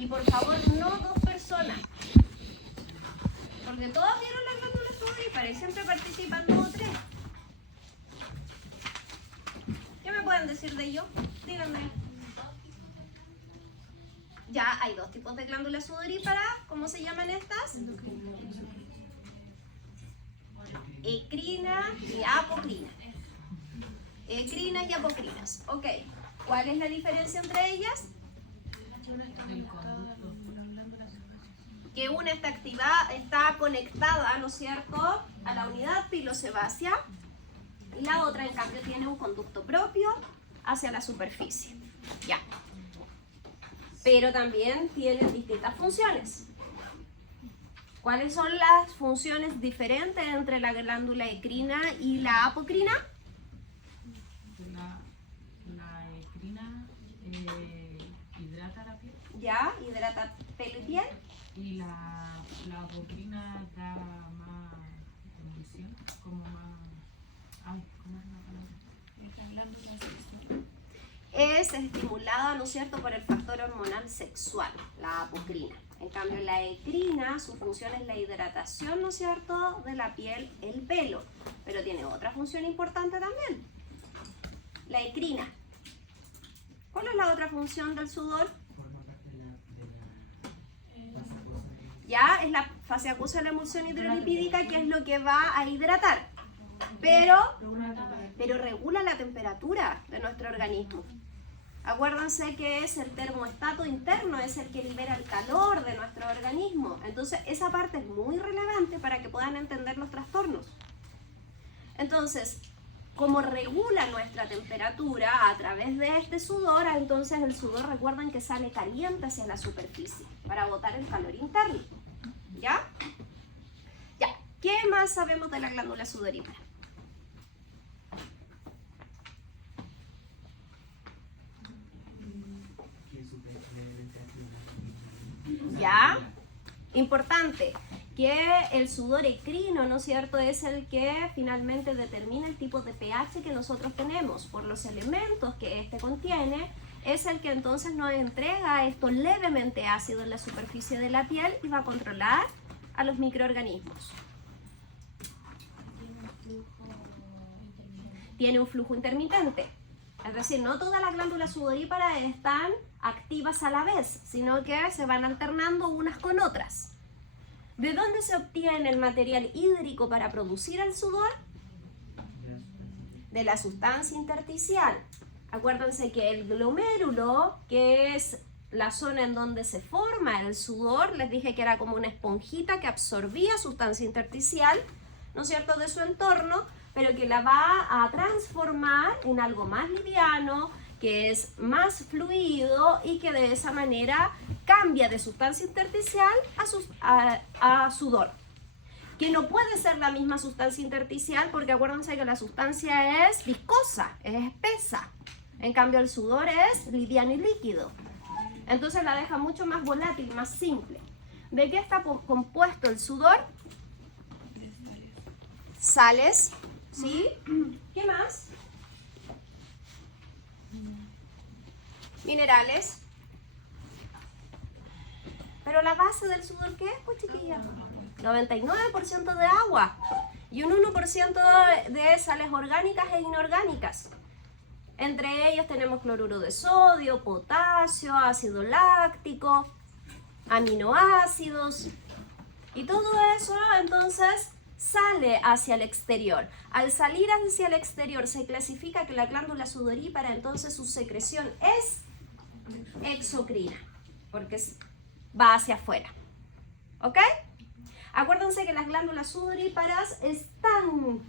Y por favor, no 2 personas. Porque todos vieron la glándula sudorípara y siempre participan 2 o 3. ¿Qué me pueden decir de ello? Díganme. Ya hay 2 tipos de glándulas sudoríparas. ¿Cómo se llaman estas? Ecrina y apocrina. Ecrinas y apocrinas. Ok. ¿Cuál es la diferencia entre ellas? Que una está activada, está conectada, ¿no es cierto?, a la unidad pilosebácea, y la otra, en cambio, tiene un conducto propio hacia la superficie. Ya. Pero también tienen distintas funciones. ¿Cuáles son las funciones diferentes entre la glándula ecrina y la apocrina? La ecrina hidrata la piel. Ya, hidrata pelo y piel. Y la apocrina da más condición, como más... Ay, ¿cómo es la palabra? Es estimulada, ¿no es cierto?, por el factor hormonal sexual, la apocrina. En cambio, la ecrina, su función es la hidratación, ¿no es cierto?, de la piel, el pelo. Pero tiene otra función importante también. La ecrina. ¿Cuál es la otra función del sudor? Ya, es la fase acuosa de la emulsión hidrolipídica, que es lo que va a hidratar. Pero regula la temperatura de nuestro organismo. Acuérdense que es el termostato interno, es el que libera el calor de nuestro organismo. Entonces, esa parte es muy relevante para que puedan entender los trastornos. Entonces, como regula nuestra temperatura a través de este sudor, entonces el sudor, recuerden que sale caliente hacia la superficie para botar el calor interno. ¿Ya? Ya. ¿Qué más sabemos de la glándula sudorípara? ¿Ya? Importante, que el sudor ecrino, ¿no es cierto?, es el que finalmente determina el tipo de pH que nosotros tenemos. Por los elementos que este contiene, es el que entonces nos entrega esto levemente ácido en la superficie de la piel y va a controlar a los microorganismos. Tiene un flujo intermitente. Es decir, no todas las glándulas sudoríparas están activas a la vez, sino que se van alternando unas con otras. ¿De dónde se obtiene el material hídrico para producir el sudor? De la sustancia intersticial. Acuérdense que el glomérulo, que es la zona en donde se forma el sudor, les dije que era como una esponjita que absorbía sustancia intersticial, ¿no es cierto?, de su entorno, pero que la va a transformar en algo más liviano, que es más fluido y que de esa manera cambia de sustancia intersticial a sudor. Que no puede ser la misma sustancia intersticial porque acuérdense que la sustancia es viscosa, es espesa. En cambio el sudor es liviano y líquido. Entonces la deja mucho más volátil, más simple. ¿De qué está compuesto el sudor? Sales, ¿sí? ¿Qué más? Minerales. Pero la base del sudor, ¿qué es, pues, chiquilla? 99% de agua y un 1% de sales orgánicas e inorgánicas. Entre ellos tenemos cloruro de sodio, potasio, ácido láctico, aminoácidos. Y todo eso entonces sale hacia el exterior. Al salir hacia el exterior se clasifica que la glándula sudorípara, entonces su secreción es exocrina, porque va hacia afuera. ¿Ok? Acuérdense que las glándulas sudoríparas están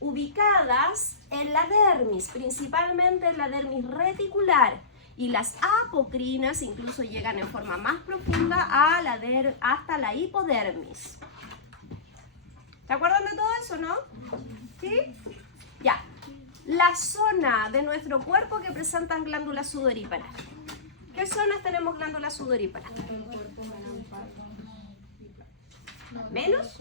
ubicadas en la dermis, principalmente en la dermis reticular, y las apocrinas incluso llegan en forma más profunda a hasta la hipodermis. ¿Se acuerdan de todo eso, no? ¿Sí? Ya. La zona de nuestro cuerpo que presentan glándulas sudoríparas. ¿Qué zonas tenemos glándulas sudoríparas? ¿Menos?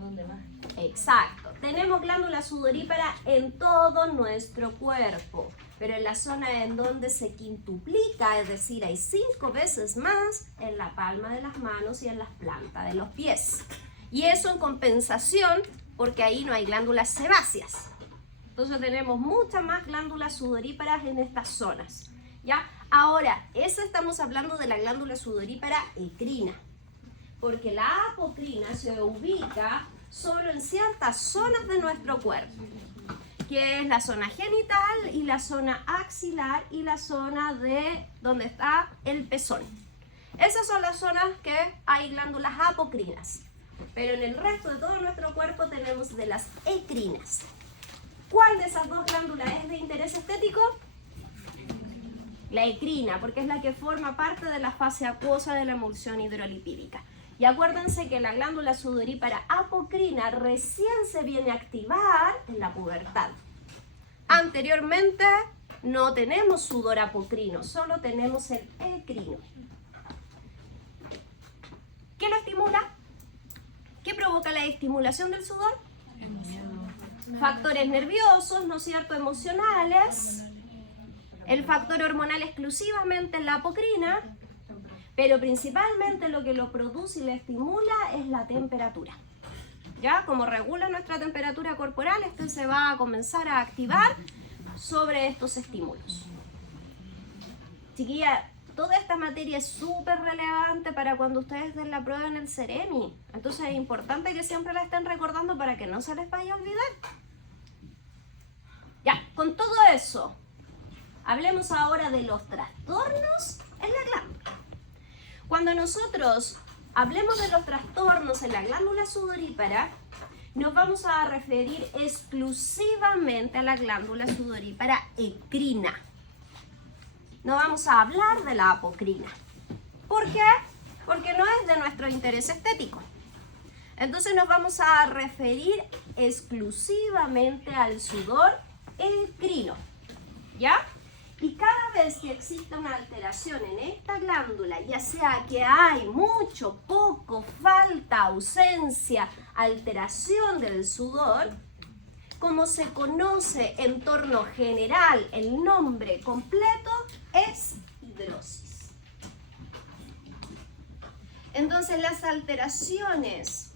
¿Dónde más? Exacto. Tenemos glándula sudorípara en todo nuestro cuerpo, pero en la zona en donde se quintuplica, es decir, hay 5 veces más en la palma de las manos y en las plantas de los pies. Y eso en compensación porque ahí no hay glándulas sebáceas. Entonces tenemos muchas más glándulas sudoríparas en estas zonas. ¿Ya? Ahora, eso estamos hablando de la glándula sudorípara ecrina, porque la apocrina se ubica solo en ciertas zonas de nuestro cuerpo, que es la zona genital y la zona axilar y la zona de donde está el pezón. Esas son las zonas que hay glándulas apocrinas, pero en el resto de todo nuestro cuerpo tenemos de las ecrinas. ¿Cuál de esas dos glándulas es de interés estético? La ecrina, porque es la que forma parte de la fase acuosa de la emulsión hidrolipídica. Y acuérdense que la glándula sudorípara apocrina recién se viene a activar en la pubertad. Anteriormente no tenemos sudor apocrino, solo tenemos el ecrino. ¿Qué lo estimula? ¿Qué provoca la estimulación del sudor? Factores nerviosos, ¿no es cierto?, emocionales. El factor hormonal exclusivamente en la apocrina, pero principalmente lo que lo produce y le estimula es la temperatura. ¿Ya? Como regula nuestra temperatura corporal, esto se va a comenzar a activar sobre estos estímulos. Chiquilla, toda esta materia es súper relevante para cuando ustedes den la prueba en el Ceremi. Entonces es importante que siempre la estén recordando para que no se les vaya a olvidar. Ya, con todo eso, hablemos ahora de los trastornos en la glándula. Cuando nosotros hablemos de los trastornos en la glándula sudorípara, nos vamos a referir exclusivamente a la glándula sudorípara ecrina. No vamos a hablar de la apocrina. ¿Por qué? Porque no es de nuestro interés estético. Entonces nos vamos a referir exclusivamente al sudor ecrino. ¿Ya? Y cada vez que existe una alteración en esta glándula, ya sea que hay mucho, poco, falta, ausencia, alteración del sudor, como se conoce en torno general, el nombre completo es hidrosis. Entonces las alteraciones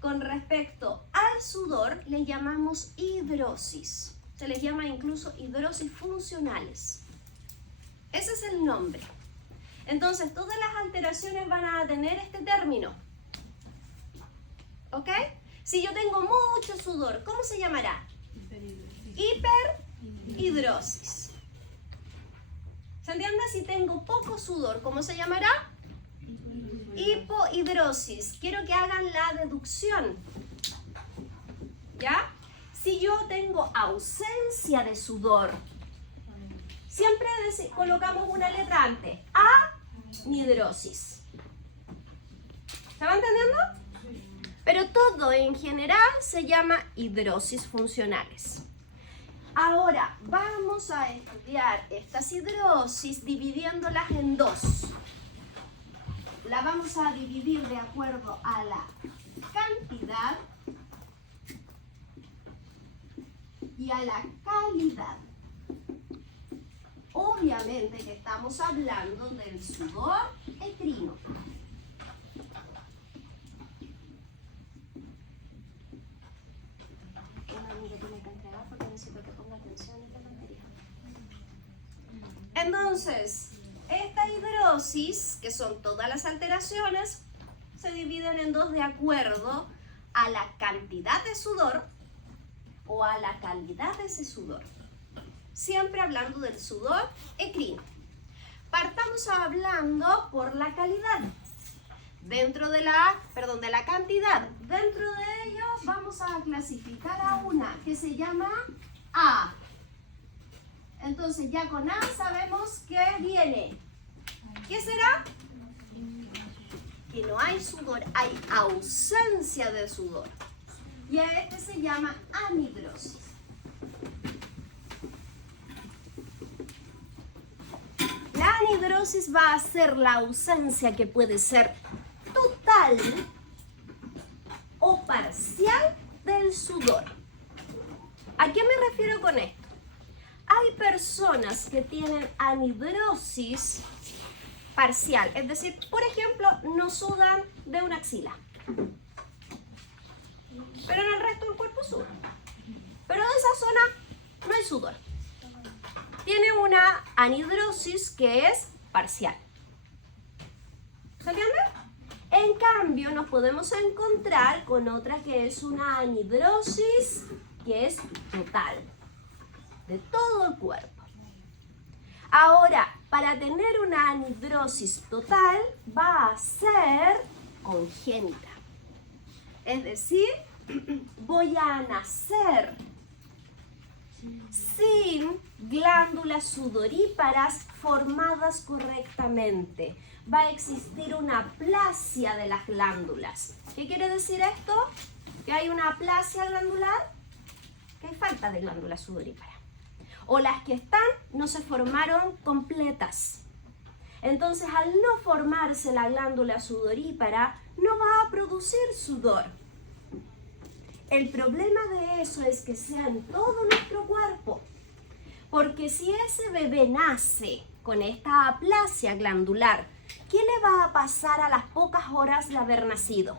con respecto al sudor le llamamos hidrosis. Se les llama incluso hidrosis funcionales. Ese es el nombre. Entonces, todas las alteraciones van a tener este término. ¿Ok? Si yo tengo mucho sudor, ¿cómo se llamará? Hiperhidrosis. ¿Se entiende? Si tengo poco sudor, ¿cómo se llamará? Hipohidrosis. Quiero que hagan la deducción. ¿Ya? Si yo tengo ausencia de sudor, siempre colocamos una letra antes. Anhidrosis. ¿Se va entendiendo? Pero todo en general se llama hidrosis funcionales. Ahora vamos a estudiar estas hidrosis dividiéndolas en dos. La vamos a dividir de acuerdo a la cantidad y a la calidad. Obviamente que estamos hablando del sudor ecrino. Entonces, esta hidrosis, que son todas las alteraciones, se dividen en dos de acuerdo a la cantidad de sudor o a la calidad de ese sudor. Siempre hablando del sudor ecrino. Partamos hablando por la calidad. Dentro de la cantidad. Dentro de ello vamos a clasificar a una que se llama A. Entonces ya con A sabemos que viene. ¿Qué será? Que no hay sudor, hay ausencia de sudor. Y a este se llama anhidrosis. La anhidrosis va a ser la ausencia que puede ser total sudor. ¿A qué me refiero con esto? Hay personas que tienen anhidrosis parcial, es decir, por ejemplo, no sudan de una axila, pero en el resto del cuerpo sudan. Pero en esa zona no hay sudor. Tiene una anhidrosis que es parcial. ¿Se entiende? En cambio, nos podemos encontrar con otra que es una anhidrosis que es total, de todo el cuerpo. Ahora, para tener una anhidrosis total, va a ser congénita. Es decir, voy a nacer sin glándulas sudoríparas formadas correctamente. Va a existir una aplasia de las glándulas. ¿Qué quiere decir esto? ¿Que hay una aplasia glandular? Que hay falta de glándulas sudoríparas. O las que están no se formaron completas. Entonces, al no formarse la glándula sudorípara, no va a producir sudor. El problema de eso es que sea en todo nuestro cuerpo. Porque si ese bebé nace con esta aplasia glandular, ¿qué le va a pasar a las pocas horas de haber nacido?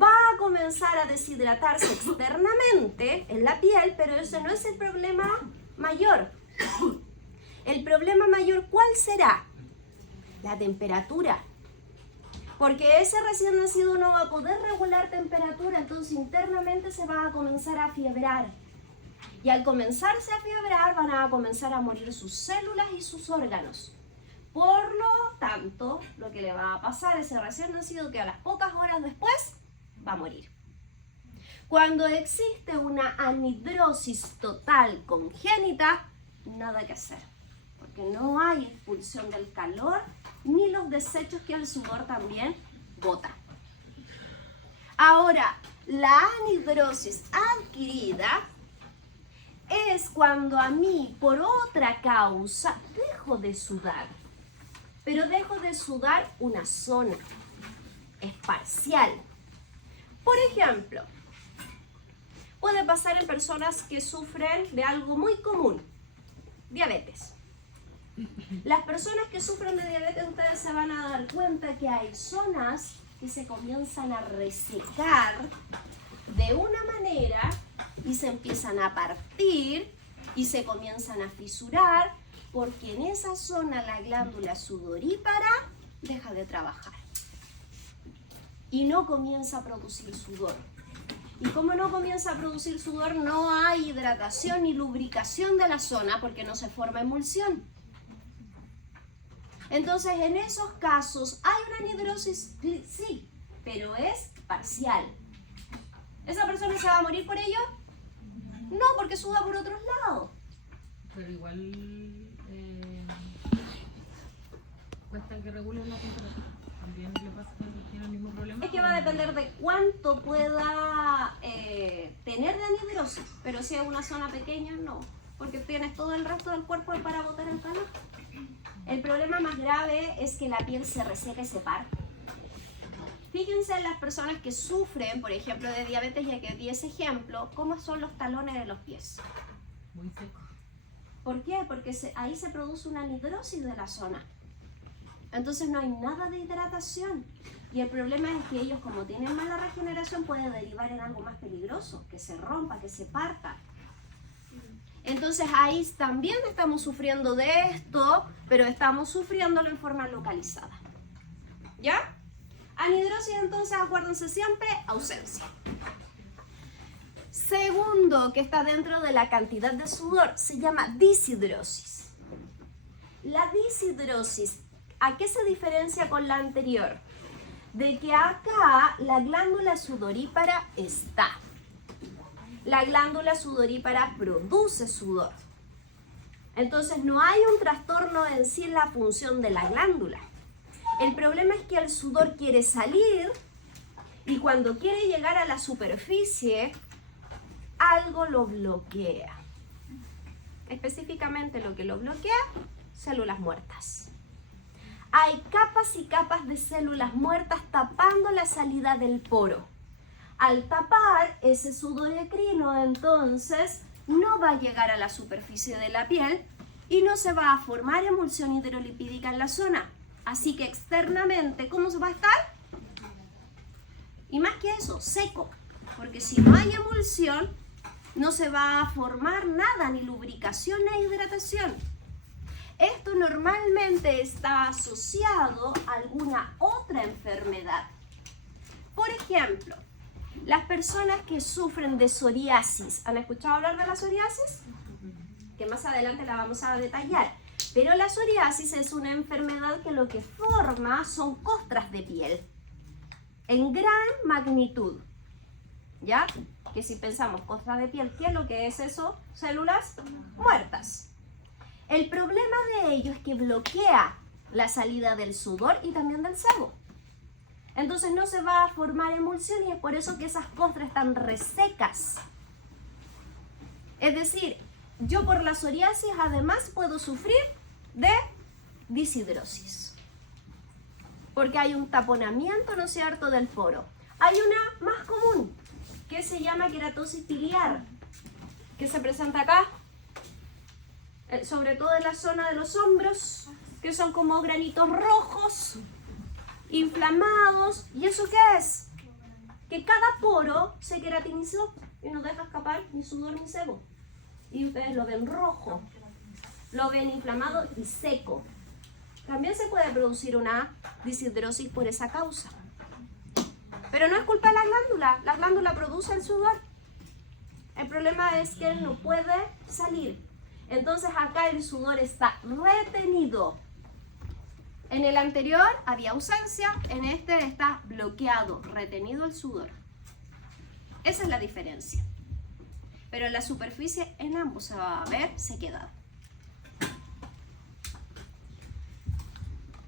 Va a comenzar a deshidratarse externamente en la piel, pero ese no es el problema mayor. El problema mayor, ¿cuál será? La temperatura. Porque ese recién nacido no va a poder regular temperatura, entonces internamente se va a comenzar a fiebrar. Y al comenzarse a fiebrar van a comenzar a morir sus células y sus órganos. Por lo tanto, lo que le va a pasar a ese recién nacido que a las pocas horas después va a morir. Cuando existe una anhidrosis total congénita, nada que hacer. Porque no hay expulsión del calor ni los desechos que el sudor también bota. Ahora, la anhidrosis adquirida es cuando a mí, por otra causa, dejo de sudar. Pero dejo de sudar una zona. Es parcial. Por ejemplo, puede pasar en personas que sufren de algo muy común, diabetes. Las personas que sufren de diabetes, ustedes se van a dar cuenta que hay zonas que se comienzan a resecar de una manera y se empiezan a partir y se comienzan a fisurar porque en esa zona la glándula sudorípara deja de trabajar y no comienza a producir sudor. Y como no comienza a producir sudor, no hay hidratación ni lubricación de la zona porque no se forma emulsión. Entonces, en esos casos, ¿hay una anhidrosis? Sí, pero es parcial. ¿Esa persona se va a morir por ello? No, porque suda por otros lados. Pero igual cuesta que regulen la temperatura. También le pasa que tiene el mismo problema. Es que va a depender de cuánto pueda tener de anhidrosis. Pero si es una zona pequeña, no. Porque tienes todo el resto del cuerpo para botar el calor. El problema más grave es que la piel se reseca y se parte. Fíjense en las personas que sufren, por ejemplo, de diabetes, ya que di ese ejemplo, cómo son los talones de los pies. Muy seco. ¿Por qué? Porque ahí se produce una anhidrosis de la zona. Entonces no hay nada de hidratación. Y el problema es que ellos, como tienen mala regeneración, puede derivar en algo más peligroso, que se rompa, que se parta. Entonces ahí también estamos sufriendo de esto, pero estamos sufriéndolo en forma localizada. ¿Ya? Anhidrosis, entonces, acuérdense siempre, ausencia. Segundo, que está dentro de la cantidad de sudor, se llama deshidrosis. La deshidrosis, ¿a qué se diferencia con la anterior? De que acá la glándula sudorípara está. La glándula sudorípara produce sudor. Entonces no hay un trastorno en sí en la función de la glándula. El problema es que el sudor quiere salir y cuando quiere llegar a la superficie, algo lo bloquea. Específicamente lo que lo bloquea, células muertas. Hay capas y capas de células muertas tapando la salida del poro. Al tapar ese sudorecrino, entonces no va a llegar a la superficie de la piel y no se va a formar emulsión hidrolipídica en la zona. Así que externamente, ¿cómo se va a estar? Y más que eso, seco. Porque si no hay emulsión, no se va a formar nada, ni lubricación ni hidratación. Esto normalmente está asociado a alguna otra enfermedad. Por ejemplo, las personas que sufren de psoriasis. ¿Han escuchado hablar de la psoriasis? Que más adelante la vamos a detallar. Pero la psoriasis es una enfermedad que lo que forma son costras de piel en gran magnitud. ¿Ya? Que si pensamos costras de piel, ¿qué es lo que es eso? Células muertas. El problema de ello es que bloquea la salida del sudor y también del sebo. Entonces no se va a formar emulsión y es por eso que esas costras están resecas. Es decir, yo por la psoriasis además puedo sufrir de deshidrosis. Porque hay un taponamiento, ¿no es cierto?, del poro. Hay una más común, que se llama queratosis ciliar, que se presenta acá, sobre todo en la zona de los hombros, que son como granitos rojos, inflamados. ¿Y eso qué es? Que cada poro se queratinizó y no deja escapar ni sudor ni sebo. Y ustedes lo ven rojo, lo ven inflamado y seco. También se puede producir una deshidrosis por esa causa. Pero no es culpa de la glándula produce el sudor. El problema es que él no puede salir. Entonces acá el sudor está retenido. En el anterior había ausencia, en este está bloqueado, retenido el sudor. Esa es la diferencia. Pero en la superficie en ambos se va a ver sequedad.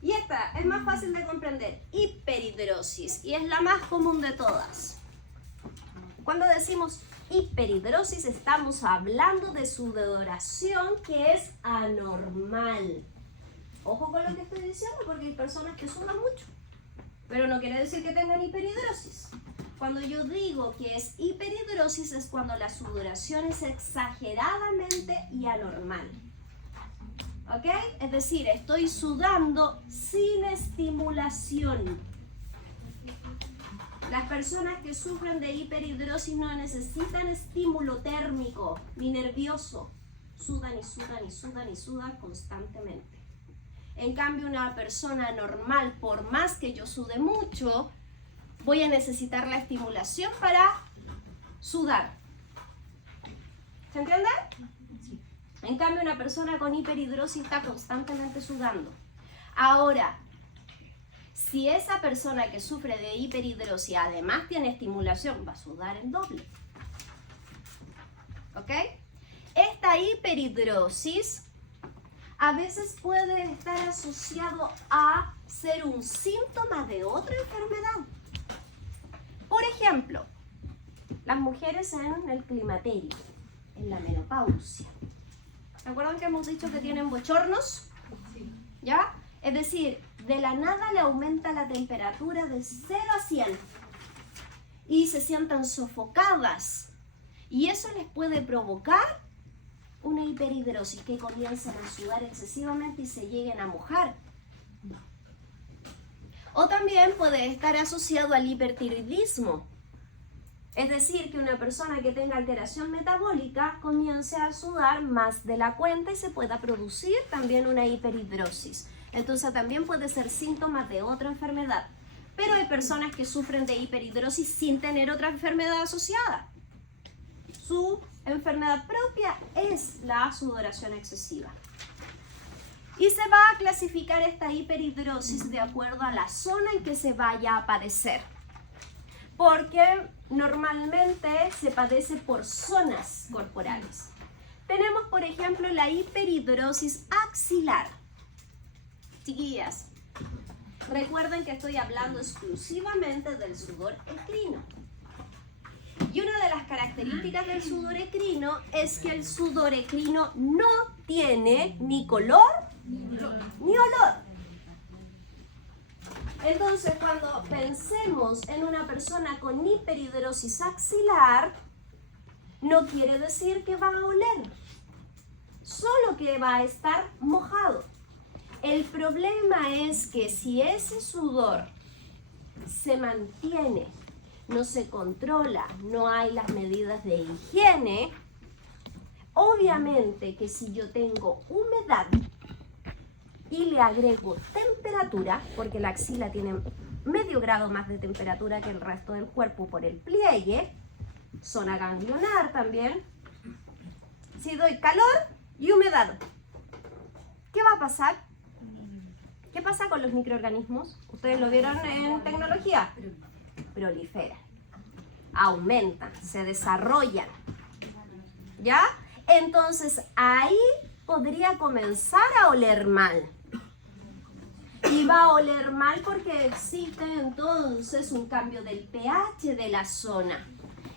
Y esta es más fácil de comprender, hiperhidrosis, y es la más común de todas. Cuando decimos hiperhidrosis estamos hablando de sudoración que es anormal. Ojo con lo que estoy diciendo porque hay personas que sudan mucho, pero no quiere decir que tengan hiperhidrosis. Cuando yo digo que es hiperhidrosis es cuando la sudoración es exageradamente y anormal. ¿Ok? Es decir, estoy sudando sin estimulación. Las personas que sufren de hiperhidrosis no necesitan estímulo térmico ni nervioso. Sudan y sudan y sudan y sudan constantemente. En cambio, una persona normal, por más que yo sude mucho, voy a necesitar la estimulación para sudar. ¿Se entiende? En cambio, una persona con hiperhidrosis está constantemente sudando. Ahora, si esa persona que sufre de hiperhidrosis además tiene estimulación, va a sudar en doble. ¿Ok? Esta hiperhidrosis a veces puede estar asociado a ser un síntoma de otra enfermedad. Por ejemplo, las mujeres en el climaterio, en la menopausia. ¿Se acuerdan que hemos dicho que tienen bochornos? ¿Ya? Es decir, de la nada le aumenta la temperatura de 0 a 100 y se sientan sofocadas. Y eso les puede provocar una hiperhidrosis, que comiencen a sudar excesivamente y se lleguen a mojar. O también puede estar asociado al hipertiroidismo. Es decir, que una persona que tenga alteración metabólica comience a sudar más de la cuenta y se pueda producir también una hiperhidrosis. Entonces también puede ser síntoma de otra enfermedad. Pero hay personas que sufren de hiperhidrosis sin tener otra enfermedad asociada. Su enfermedad propia es la sudoración excesiva. Y se va a clasificar esta hiperhidrosis de acuerdo a la zona en que se vaya a padecer. Porque normalmente se padece por zonas corporales. Tenemos, por ejemplo, la hiperhidrosis axilar. Chiquillas, recuerden que estoy hablando exclusivamente del sudor ecrino. Y una de las características del sudor ecrino es que el sudor ecrino no tiene ni color ni olor. Entonces, cuando pensemos en una persona con hiperhidrosis axilar, no quiere decir que va a oler, solo que va a estar mojado. El problema es que si ese sudor se mantiene, no se controla, no hay las medidas de higiene, obviamente que si yo tengo humedad y le agrego temperatura, porque la axila tiene medio grado más de temperatura que el resto del cuerpo por el pliegue, zona ganglionar también, si doy calor y humedad, ¿qué va a pasar? ¿Qué pasa con los microorganismos? Ustedes lo vieron en tecnología. Proliferan, aumentan, se desarrollan. ¿Ya? Entonces ahí podría comenzar a oler mal. Y va a oler mal porque existe entonces un cambio del pH de la zona.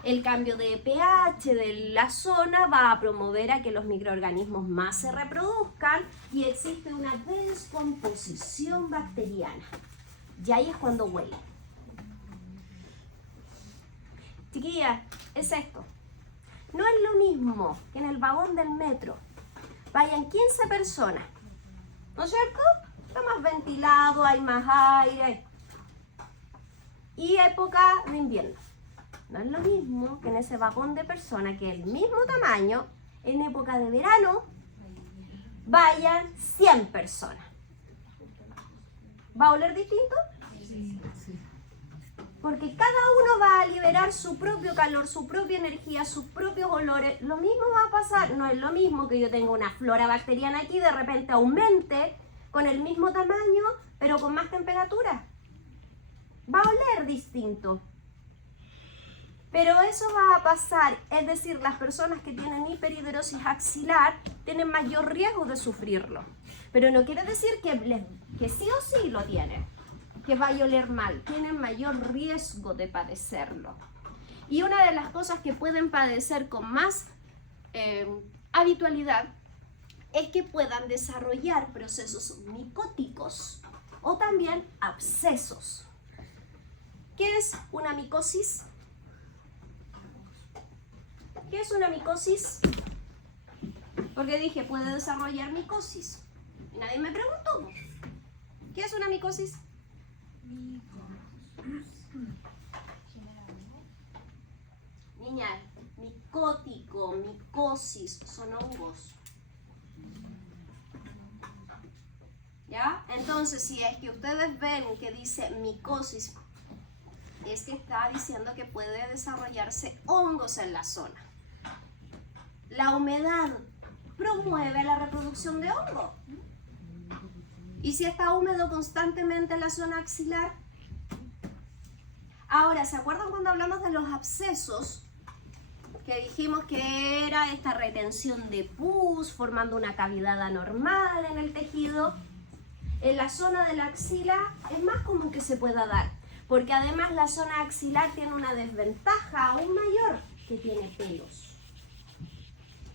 El cambio de pH de la zona va a promover a que los microorganismos más se reproduzcan y existe una descomposición bacteriana. Y ahí es cuando huele. Chiquillas, es esto. No es lo mismo que en el vagón del metro vayan 15 personas, ¿no es cierto? Está más ventilado, hay más aire. Y época de invierno. No es lo mismo que en ese vagón de personas que es el mismo tamaño, en época de verano, vayan 100 personas. ¿Va a oler distinto? Porque cada uno va a liberar su propio calor, su propia energía, sus propios olores. Lo mismo va a pasar. No es lo mismo que yo tenga una flora bacteriana aquí y de repente aumente con el mismo tamaño, pero con más temperatura. Va a oler distinto. Pero eso va a pasar, es decir, las personas que tienen hiperhidrosis axilar tienen mayor riesgo de sufrirlo. Pero no quiere decir que sí o sí lo tienen, que vaya a oler mal, tienen mayor riesgo de padecerlo. Y una de las cosas que pueden padecer con más habitualidad es que puedan desarrollar procesos micóticos o también abscesos. ¿Qué es una micosis? ¿Qué es una micosis? Porque dije, puede desarrollar micosis. Y nadie me preguntó. ¿Qué es una micosis? Niña, micótico, micosis, son hongos. ¿Ya? Entonces, si es que ustedes ven que dice micosis, es que está diciendo que puede desarrollarse hongos en la zona. La humedad promueve la reproducción de hongos. Y si está húmedo constantemente en la zona axilar. Ahora, ¿se acuerdan cuando hablamos de los abscesos? Que dijimos que era esta retención de pus formando una cavidad anormal en el tejido. En la zona de la axila es más común que se pueda dar, porque además la zona axilar tiene una desventaja aún mayor, que tiene pelos.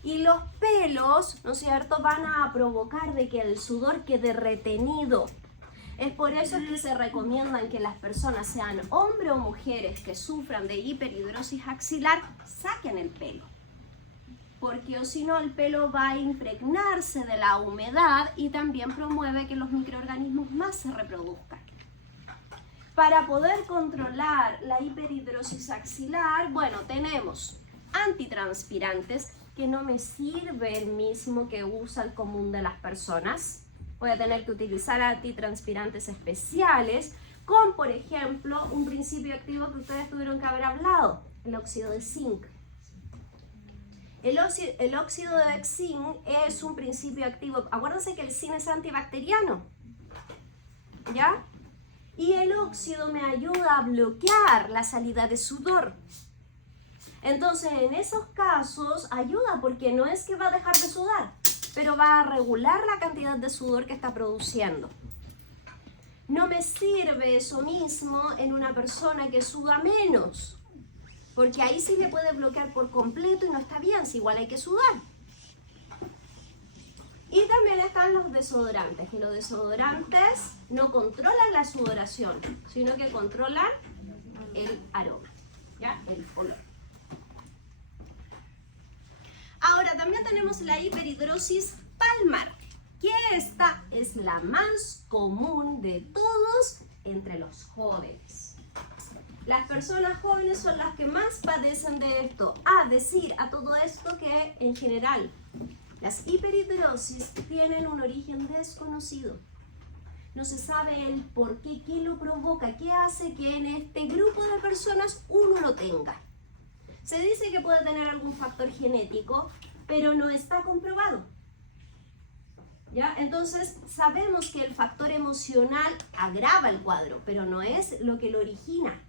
Y los pelos, ¿no es cierto?, van a provocar de que el sudor quede retenido. Es por eso que se recomiendan que las personas, sean hombres o mujeres que sufran de hiperhidrosis axilar, saquen el pelo. Porque o si no el pelo va a impregnarse de la humedad y también promueve que los microorganismos más se reproduzcan. Para poder controlar la hiperhidrosis axilar, bueno, tenemos antitranspirantes, que no me sirve el mismo que usa el común de las personas. Voy a tener que utilizar antitranspirantes especiales, con, por ejemplo, un principio activo que ustedes tuvieron que haber hablado, el óxido de zinc. El óxido de zinc es un principio activo. Acuérdense que el zinc es antibacteriano, ¿ya? Y el óxido me ayuda a bloquear la salida de sudor. Entonces, en esos casos ayuda porque no es que va a dejar de sudar, pero va a regular la cantidad de sudor que está produciendo. No me sirve eso mismo en una persona que suda menos, porque ahí sí le puede bloquear por completo y no está bien, si igual hay que sudar. Y también están los desodorantes, que los desodorantes no controlan la sudoración, sino que controlan el aroma, ¿ya? El olor. Ahora también tenemos la hiperhidrosis palmar, que esta es la más común de todos entre los jóvenes. Las personas jóvenes son las que más padecen de esto. A todo esto que en general las hiperhidrosis tienen un origen desconocido. No se sabe el por qué, qué lo provoca, qué hace que en este grupo de personas uno lo tenga. Se dice que puede tener algún factor genético, pero no está comprobado. ¿Ya? Entonces sabemos que el factor emocional agrava el cuadro, pero no es lo que lo origina.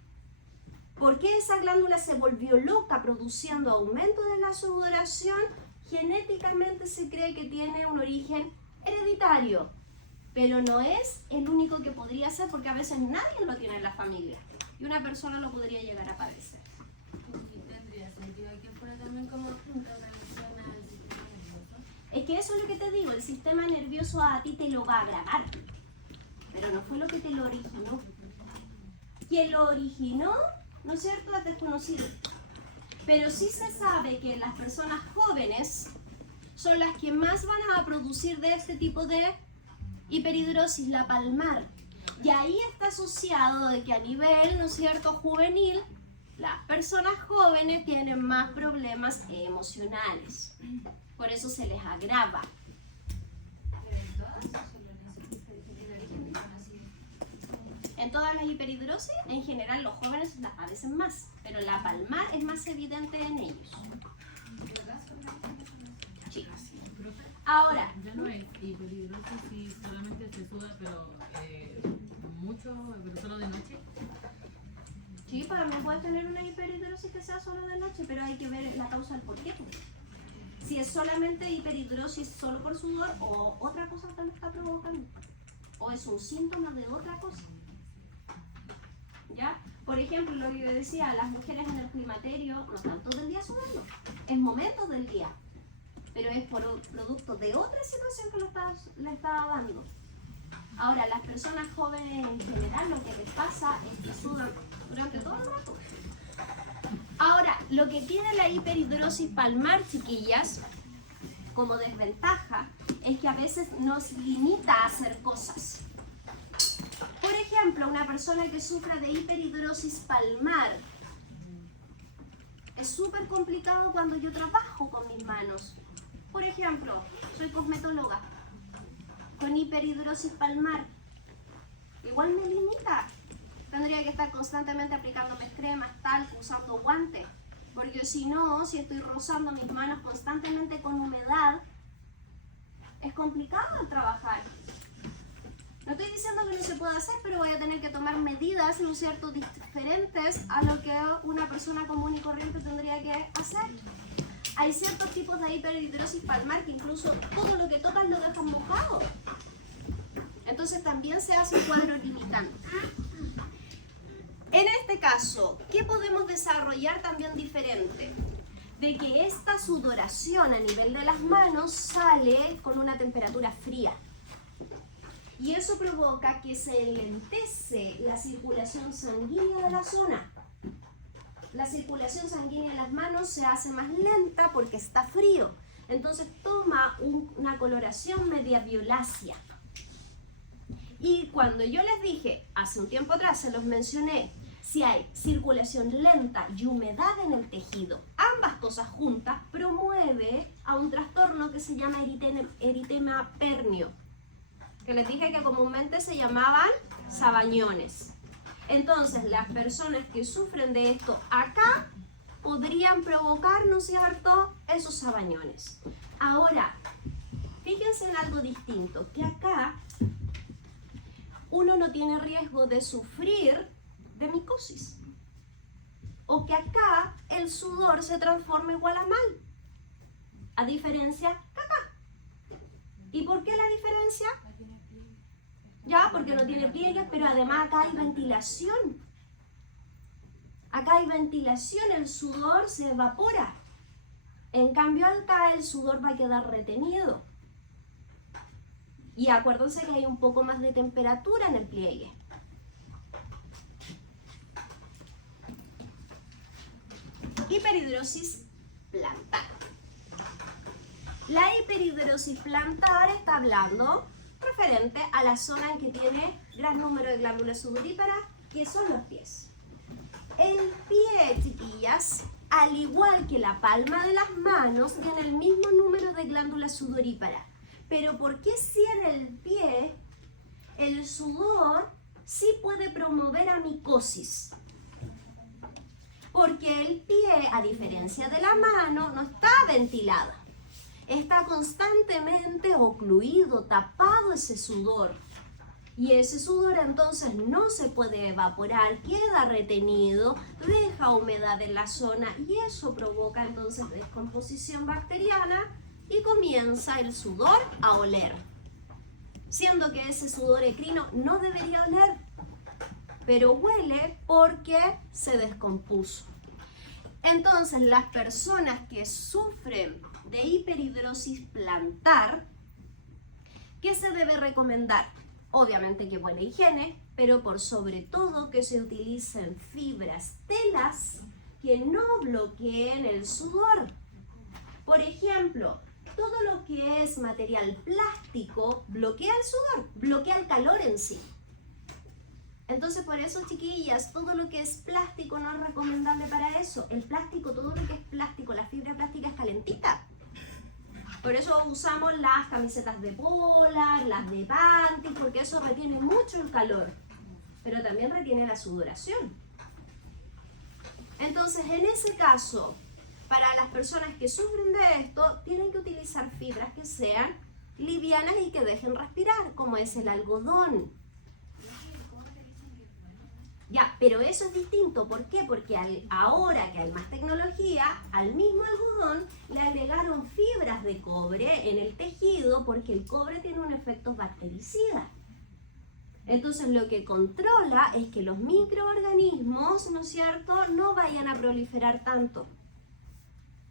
¿Por qué esa glándula se volvió loca produciendo aumento de la sudoración? Genéticamente se cree que tiene un origen hereditario, pero no es el único que podría ser, porque a veces nadie lo tiene en la familia y una persona lo podría llegar a padecer. ¿Tendría sentido que fuera también como una reacción al sistema nervioso? Es que eso es lo que te digo, el sistema nervioso a ti te lo va a agravar, pero no fue lo que te lo originó. Quien lo originó, ¿no es cierto?, es desconocido. Pero sí se sabe que las personas jóvenes son las que más van a producir de este tipo de hiperhidrosis, la palmar. Y ahí está asociado de que a nivel, ¿no es cierto?, juvenil, las personas jóvenes tienen más problemas emocionales. Por eso se les agrava. En todas las hiperhidrosis, en general los jóvenes la padecen más, pero la palmar es más evidente en ellos. Sí. Ahora, Ya no es hiperhidrosis si solamente se suda, pero mucho, pero solo de noche. sí, también puedes tener una hiperhidrosis que sea solo de noche, pero hay que ver la causa del porqué. Si es solamente hiperhidrosis solo por sudor o otra cosa que lo está provocando, o es un síntoma de otra cosa. ¿Ya? Por ejemplo, lo que yo decía, las mujeres en el climaterio no están todo el día sudando, es momentos del día, pero es por producto de otra situación que le está dando. Ahora, las personas jóvenes en general lo que les pasa es que sudan durante todo el rato. Ahora, lo que tiene la hiperhidrosis palmar, chiquillas, como desventaja, es que a veces nos limita a hacer cosas. Por ejemplo, una persona que sufra de hiperhidrosis palmar, es súper complicado cuando yo trabajo con mis manos. Por ejemplo, soy cosmetóloga, con hiperhidrosis palmar, igual me limita. Tendría que estar constantemente aplicándome cremas, talco, usando guantes, porque si no, si estoy rozando mis manos constantemente con humedad, es complicado el trabajar. No estoy diciendo que no se pueda hacer, pero voy a tener que tomar medidas, ¿no es cierto?, diferentes a lo que una persona común y corriente tendría que hacer. Hay ciertos tipos de hiperhidrosis palmar que incluso todo lo que tocan lo dejan mojado. Entonces también se hace un cuadro limitante. En este caso, ¿qué podemos desarrollar también diferente? De que esta sudoración a nivel de las manos sale con una temperatura fría. Y eso provoca que se enlentece la circulación sanguínea de la zona. La circulación sanguínea en las manos se hace más lenta porque está frío. Entonces toma una coloración media violácea. Y cuando yo les dije, hace un tiempo atrás, se los mencioné, si hay circulación lenta y humedad en el tejido, ambas cosas juntas, promueve a un trastorno que se llama eritema pernio, que les dije que comúnmente se llamaban sabañones. Entonces, las personas que sufren de esto acá podrían provocar, ¿no es cierto?, esos sabañones. Ahora, fíjense en algo distinto, que acá uno no tiene riesgo de sufrir de micosis, o que acá el sudor se transforma igual a mal, a diferencia que acá. ¿Y por qué la diferencia? Ya, porque no tiene pliegues, pero además acá hay ventilación. Acá hay ventilación, el sudor se evapora. En cambio acá el sudor va a quedar retenido. Y acuérdense que hay un poco más de temperatura en el pliegue. Hiperhidrosis plantar. La hiperhidrosis plantar está hablando referente a la zona en que tiene gran número de glándulas sudoríparas, que son los pies. El pie, chiquillas, al igual que la palma de las manos, tiene el mismo número de glándulas sudoríparas. Pero ¿por qué si en el pie el sudor sí puede promover amicosis? Porque el pie, a diferencia de la mano, no está ventilado. Está constantemente ocluido, tapado ese sudor. Y ese sudor entonces no se puede evaporar, queda retenido, deja humedad en la zona y eso provoca entonces descomposición bacteriana y comienza el sudor a oler. Siendo que ese sudor ecrino no debería oler, pero huele porque se descompuso. Entonces las personas que sufren de hiperhidrosis plantar, ¿qué se debe recomendar? Obviamente que buena higiene, pero por sobre todo que se utilicen fibras, telas que no bloqueen el sudor. Por ejemplo, todo lo que es material plástico bloquea el sudor, bloquea el calor en sí. Entonces por eso, chiquillas, todo lo que es plástico no es recomendable para eso. El plástico, todo lo que es plástico, la fibra plástica es calentita. Por eso usamos las camisetas de polar, las de panty, porque eso retiene mucho el calor, pero también retiene la sudoración. Entonces, en ese caso, para las personas que sufren de esto, tienen que utilizar fibras que sean livianas y que dejen respirar, como es el algodón. Ya, pero eso es distinto. ¿Por qué? Porque ahora que hay más tecnología, al mismo algodón le agregaron fibras de cobre en el tejido porque el cobre tiene un efecto bactericida. Entonces lo que controla es que los microorganismos, ¿no es cierto?, no vayan a proliferar tanto.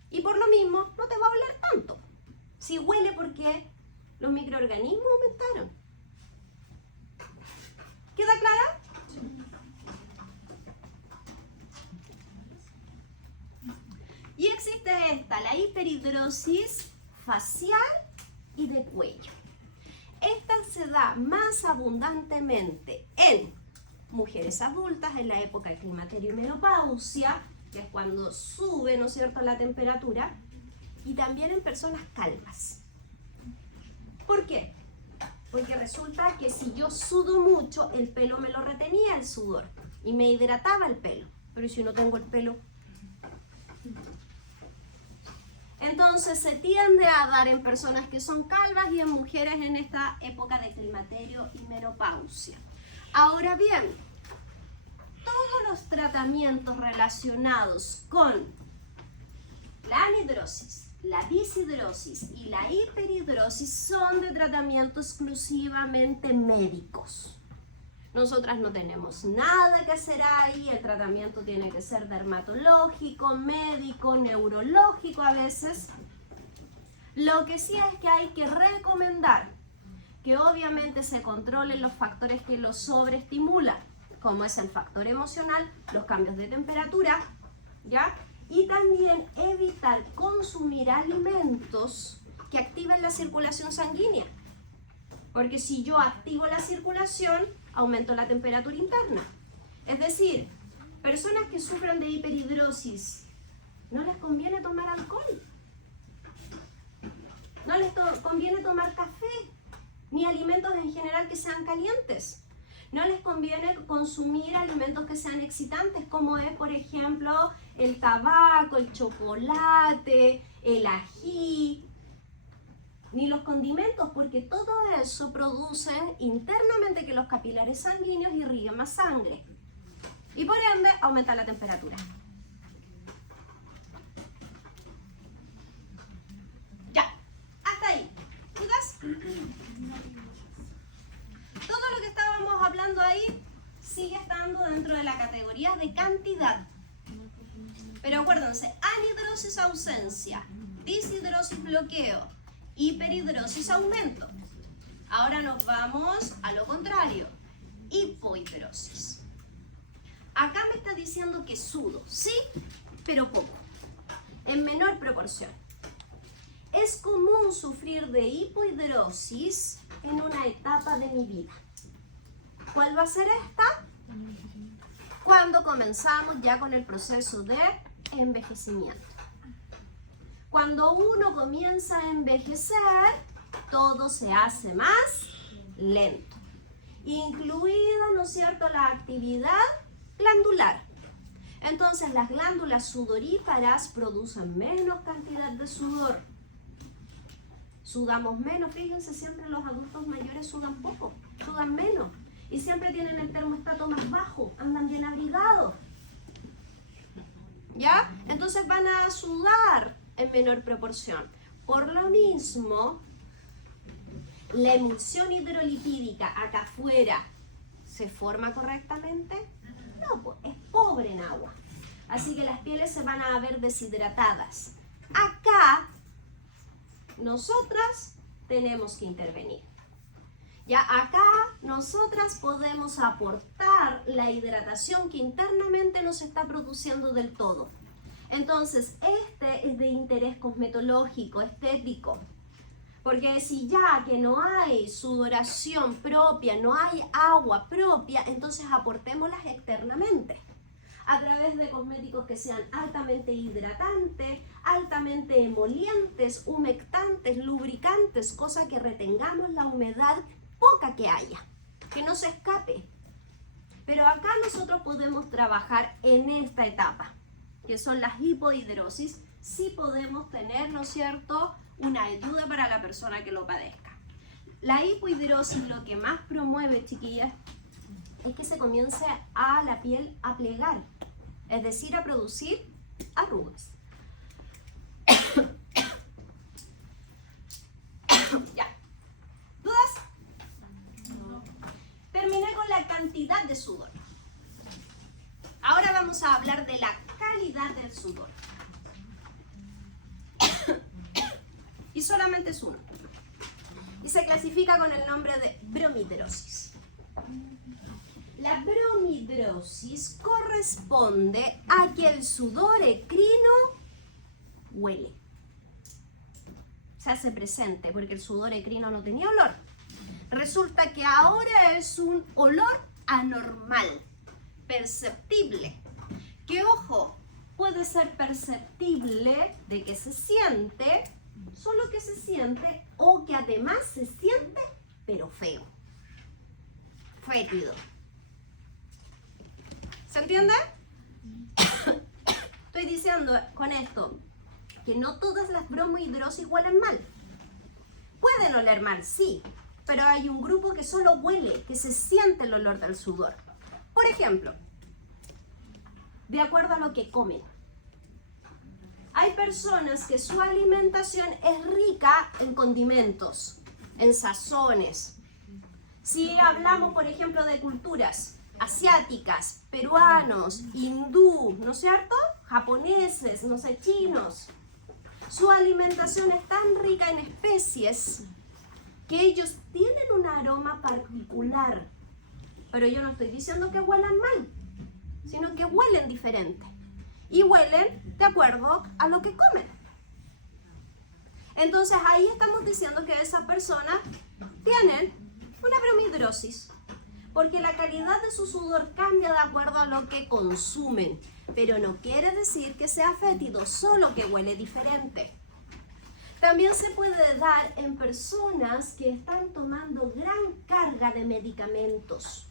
Y por lo mismo no te va a oler tanto. Si huele porque los microorganismos aumentaron. ¿Queda clara? Y existe la hiperhidrosis facial y de cuello. Esta se da más abundantemente en mujeres adultas en la época de climaterio y menopausia, que es cuando sube, ¿no es cierto?, la temperatura, y también en personas calvas. ¿Por qué? Porque resulta que si yo sudo mucho, el pelo me lo retenía el sudor y me hidrataba el pelo. Pero si no tengo el pelo, entonces se tiende a dar en personas que son calvas y en mujeres en esta época de climaterio y menopausia. Ahora bien, todos los tratamientos relacionados con la anhidrosis, la deshidrosis y la hiperhidrosis son de tratamiento exclusivamente médicos. Nosotras no tenemos nada que hacer ahí, el tratamiento tiene que ser dermatológico, médico, neurológico a veces. Lo que sí es que hay que recomendar que obviamente se controlen los factores que lo sobreestimulan, como es el factor emocional, los cambios de temperatura, ¿ya? Y también evitar consumir alimentos que activen la circulación sanguínea. Porque si yo activo la circulación, aumento la temperatura interna. Es decir, personas que sufren de hiperhidrosis, no les conviene tomar alcohol. No les conviene tomar café, ni alimentos en general que sean calientes. No les conviene consumir alimentos que sean excitantes, como es, por ejemplo, el tabaco, el chocolate, el ají, ni los condimentos, porque todo eso produce internamente que los capilares sanguíneos irriguen más sangre y por ende aumenta la temperatura. Ya, hasta ahí. ¿Dudas? Todo lo que estábamos hablando ahí sigue estando dentro de la categoría de cantidad. Pero acuérdense, anhidrosis ausencia, deshidrosis bloqueo, hiperhidrosis aumento. Ahora nos vamos a lo contrario, hipohidrosis. Acá me está diciendo que sudo, sí, pero poco, en menor proporción. Es común sufrir de hipohidrosis en una etapa de mi vida. ¿Cuál va a ser esta? Cuando comenzamos ya con el proceso de envejecimiento. Cuando uno comienza a envejecer, todo se hace más lento, incluida, ¿no es cierto?, la actividad glandular. Entonces las glándulas sudoríparas producen menos cantidad de sudor. Sudamos menos, fíjense, siempre los adultos mayores sudan poco, sudan menos. Y siempre tienen el termostato más bajo, andan bien abrigados. ¿Ya? Entonces van a sudar en menor proporción. Por lo mismo, la emulsión hidrolipídica acá afuera, ¿se forma correctamente? No, pues es pobre en agua. Así que las pieles se van a ver deshidratadas. Acá, nosotras tenemos que intervenir. Ya acá, nosotras podemos aportar la hidratación que internamente no se está produciendo del todo. Entonces, este es de interés cosmetológico, estético. Porque si ya que no hay sudoración propia, no hay agua propia, entonces aportémoslas externamente. A través de cosméticos que sean altamente hidratantes, altamente emolientes, humectantes, lubricantes, cosa que retengamos la humedad poca que haya, que no se escape. Pero acá nosotros podemos trabajar en esta etapa, que son las hipohidrosis. Sí podemos tener, ¿no es cierto?, una ayuda para la persona que lo padezca. La hipohidrosis lo que más promueve, chiquillas, es que se comience a la piel a plegar, es decir, a producir arrugas. Ya. ¿Dudas? No. Terminé con la cantidad de sudor. Ahora vamos a hablar de la calidad del sudor. Y solamente es uno. Y se clasifica con el nombre de bromidrosis. La bromidrosis corresponde a que el sudor ecrino huele. Se hace presente porque el sudor ecrino no tenía olor. Resulta que ahora es un olor anormal, perceptible. Que ojo, puede ser perceptible de que se siente, solo que se siente, o que además se siente, pero feo, fétido. ¿Se entiende? Estoy diciendo con esto que no todas las bromidrosis huelen mal. Pueden oler mal, sí, pero hay un grupo que solo huele, que se siente el olor del sudor. Por ejemplo, de acuerdo a lo que comen. Hay personas que su alimentación es rica en condimentos, en sazones. Si hablamos, por ejemplo, de culturas asiáticas, peruanos, hindú, ¿no es cierto?, japoneses, no sé, chinos. Su alimentación es tan rica en especies que ellos tienen un aroma particular. Pero yo no estoy diciendo que huelan mal, sino que huelen diferente. Y huelen de acuerdo a lo que comen. Entonces ahí estamos diciendo que esas personas tienen una bromidrosis. Porque la calidad de su sudor cambia de acuerdo a lo que consumen. Pero no quiere decir que sea fétido, solo que huele diferente. También se puede dar en personas que están tomando gran carga de medicamentos.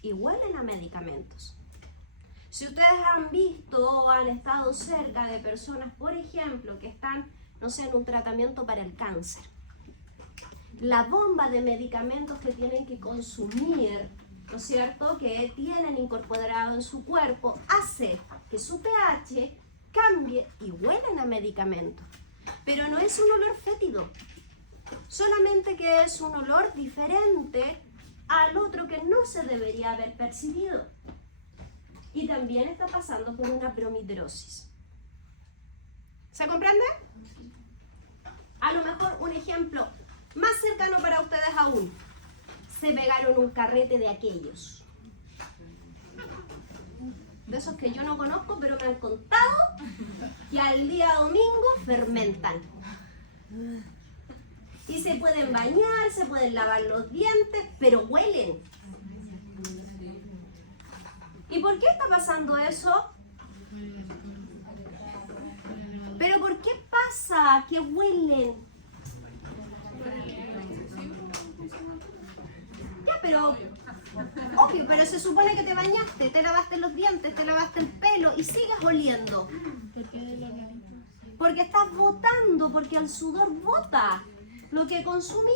Y huelen a medicamentos. Si ustedes han visto o han estado cerca de personas, por ejemplo, que están, no sé, en un tratamiento para el cáncer, la bomba de medicamentos que tienen que consumir, ¿no es cierto?, que tienen incorporado en su cuerpo, hace que su pH cambie y huelen a medicamentos. Pero no es un olor fétido, solamente que es un olor diferente al otro que no se debería haber percibido. Y también está pasando por una bromidrosis. ¿Se comprende? A lo mejor un ejemplo más cercano cercano para ustedes aún. Se pegaron un carrete de aquellos. De esos que yo no conozco, pero me han contado que al día domingo fermentan. Y se pueden bañar, se pueden lavar los dientes, pero huelen. ¿Y por qué está pasando eso? ¿Pero por qué pasa que huelen? Ya, pero... obvio, pero se supone que te bañaste, te lavaste los dientes, te lavaste el pelo y sigues oliendo. Porque estás botando, porque el sudor bota lo que consumí.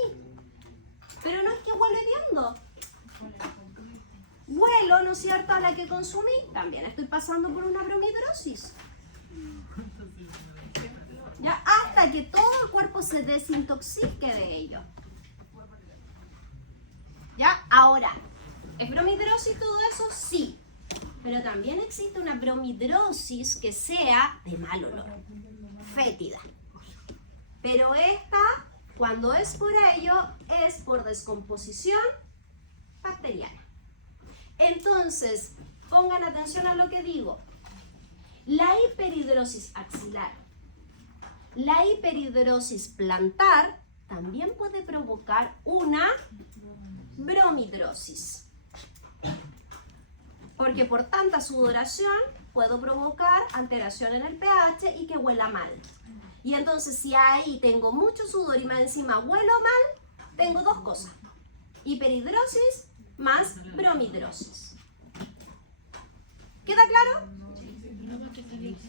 Pero no es que huele hediondo. Huelo, ¿no es cierto?, a la que consumí. También estoy pasando por una bromidrosis. Ya, hasta que todo el cuerpo se desintoxique de ello. Ya, ahora, ¿es bromidrosis todo eso? Sí. Pero también existe una bromidrosis que sea de mal olor, fétida. Pero esta, cuando es por ello, es por descomposición bacteriana. Entonces, pongan atención a lo que digo. La hiperhidrosis axilar, la hiperhidrosis plantar, también puede provocar una bromidrosis. Porque por tanta sudoración puedo provocar alteración en el pH y que huela mal. Y entonces si ahí tengo mucho sudor y más encima huelo mal, tengo dos cosas. Hiperhidrosis más bromidrosis. ¿Queda claro?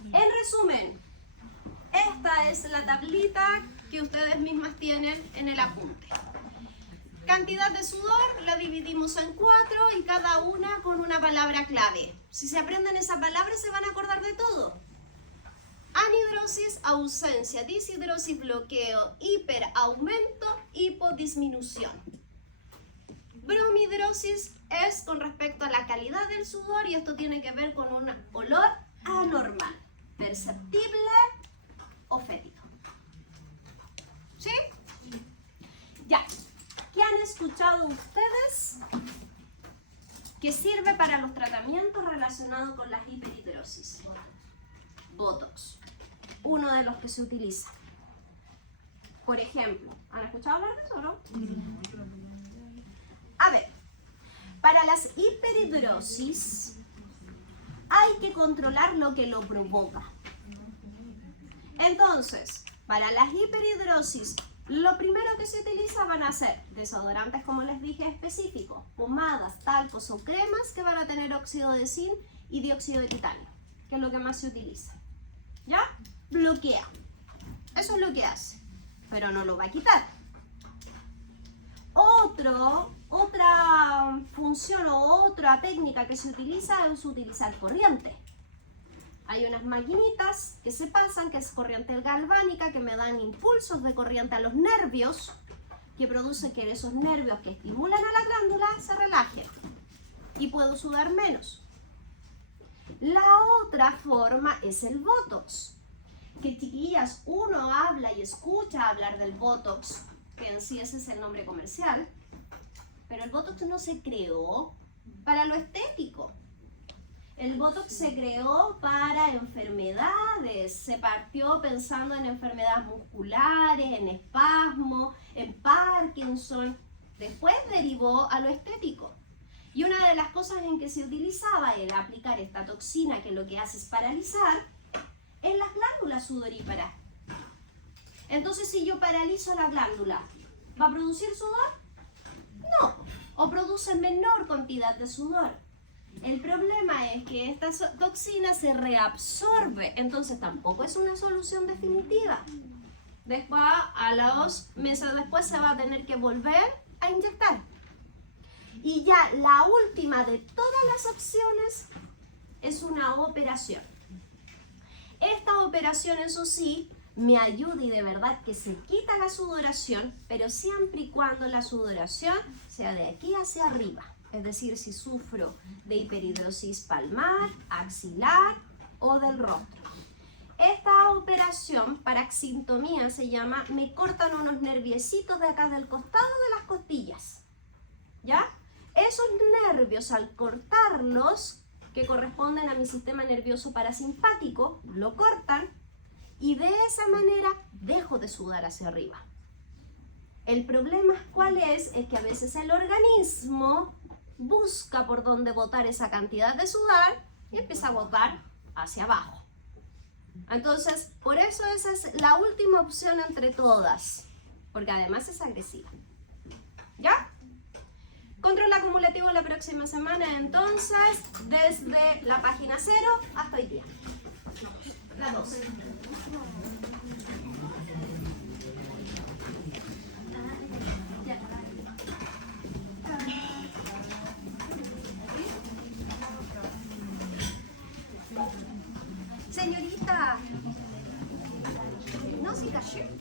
En resumen, esta es la tablita que ustedes mismas tienen en el apunte. Cantidad de sudor la dividimos en 4 y cada una con una palabra clave. Si se aprenden esa palabra se van a acordar de todo. Anhidrosis, ausencia, deshidrosis, bloqueo, hiperaumento, hipodisminución. Bromidrosis es con respecto a la calidad del sudor y esto tiene que ver con un olor anormal, perceptible o fétido. ¿Sí? Ya. ¿Qué han escuchado ustedes que sirve para los tratamientos relacionados con las hiperhidrosis? Botox, uno de los que se utiliza. Por ejemplo, ¿han escuchado hablar de eso o no? A ver, para las hiperhidrosis hay que controlar lo que lo provoca. Entonces, para las hiperhidrosis, lo primero que se utiliza van a ser desodorantes, como les dije, específicos, pomadas, talcos o cremas que van a tener óxido de zinc y dióxido de titanio, que es lo que más se utiliza. ¿Ya? Bloquea. Eso es lo que hace, pero no lo va a quitar. Otra función o otra técnica que se utiliza es utilizar corriente. Hay unas maquinitas que se pasan, que es corriente galvánica, que me dan impulsos de corriente a los nervios, que producen que esos nervios que estimulan a la glándula se relajen y puedo sudar menos. La otra forma es el Botox, que chiquillas, uno habla y escucha hablar del Botox, que en sí ese es el nombre comercial, pero el Botox no se creó para lo estético. El Botox se creó para enfermedades, se partió pensando en enfermedades musculares, en espasmo, en Parkinson, después derivó a lo estético. Y una de las cosas en que se utilizaba era aplicar esta toxina que lo que hace es paralizar en las glándulas sudoríparas. Entonces, si yo paralizo la glándula, ¿va a producir sudor? No, o produce menor cantidad de sudor. El problema es que esta toxina se reabsorbe, entonces tampoco es una solución definitiva. Después, a los meses después, se va a tener que volver a inyectar. Y ya la última de todas las opciones es una operación. Esta operación, eso sí, me ayuda y de verdad que se quita la sudoración, pero siempre y cuando la sudoración sea de aquí hacia arriba. Es decir, si sufro de hiperhidrosis palmar, axilar o del rostro. Esta operación, paroxistomía se llama, me cortan unos nerviecitos de acá del costado de las costillas, ¿ya? Esos nervios, al cortarlos, que corresponden a mi sistema nervioso parasimpático, lo cortan y de esa manera dejo de sudar hacia arriba. El problema, ¿cuál es? Es que a veces el organismo busca por dónde botar esa cantidad de sudor y empieza a botar hacia abajo. Entonces, por eso esa es la última opción entre todas, porque además es agresiva. ¿Ya? Control acumulativo la próxima semana, entonces, desde la página 0 hasta hoy día. La 2. Señorita, no se cayó.